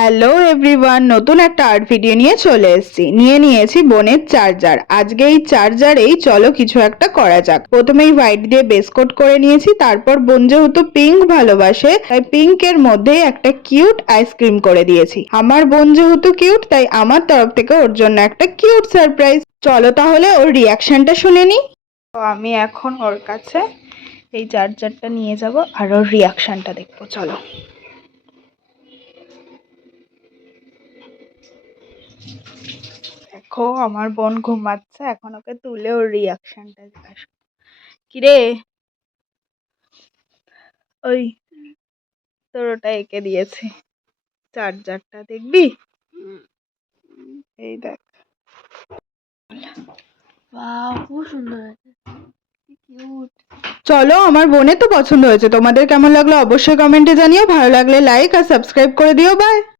Hello everyone, নতুন একটা art video নিয়ে চলে এসেছি। নিয়েছি বোনের চার্জার। আজকে এই চার্জারেই চলো কিছু একটা করা যাক। প্রথমেই হোয়াইট দিয়ে বেস কোট করে নিয়েছি, তারপর বোন যেহেতু পিঙ্ক ভালোবাসে তাই পিঙ্কের মধ্যে একটা কিউট আইসক্রিম করে দিয়েছি। আমার বোন যেহেতু কিউট তাই আমার তরফ থেকে ওর জন্য একটা কিউট সারপ্রাইজ। চলো তাহলে ওর রিয়াকশনটা শুনে নি। তো আমি এখন ওর কাছে এই চার্জারটা নিয়ে যাব আর ওর রিয়াকশনটা দেখবো। চলো। দেখো আমার বোন ঘুমাচ্ছে, এখন ওকে তুলে ওর রিয়াকশনটা জিজ্ঞাসা। কিরে, ওই তোর ওটা এঁকে দিয়েছে চার্জারটা, দেখবি? এই দেখ। বাহ, খুব সুন্দর হয়েছে। কিউট। চলো, আমার বোনের তো পছন্দ হয়েছে। তোমাদের কেমন লাগলো অবশ্যই কমেন্টে জানিও। ভালো লাগলে লাইক আর সাবস্ক্রাইব করে দিও। বাই।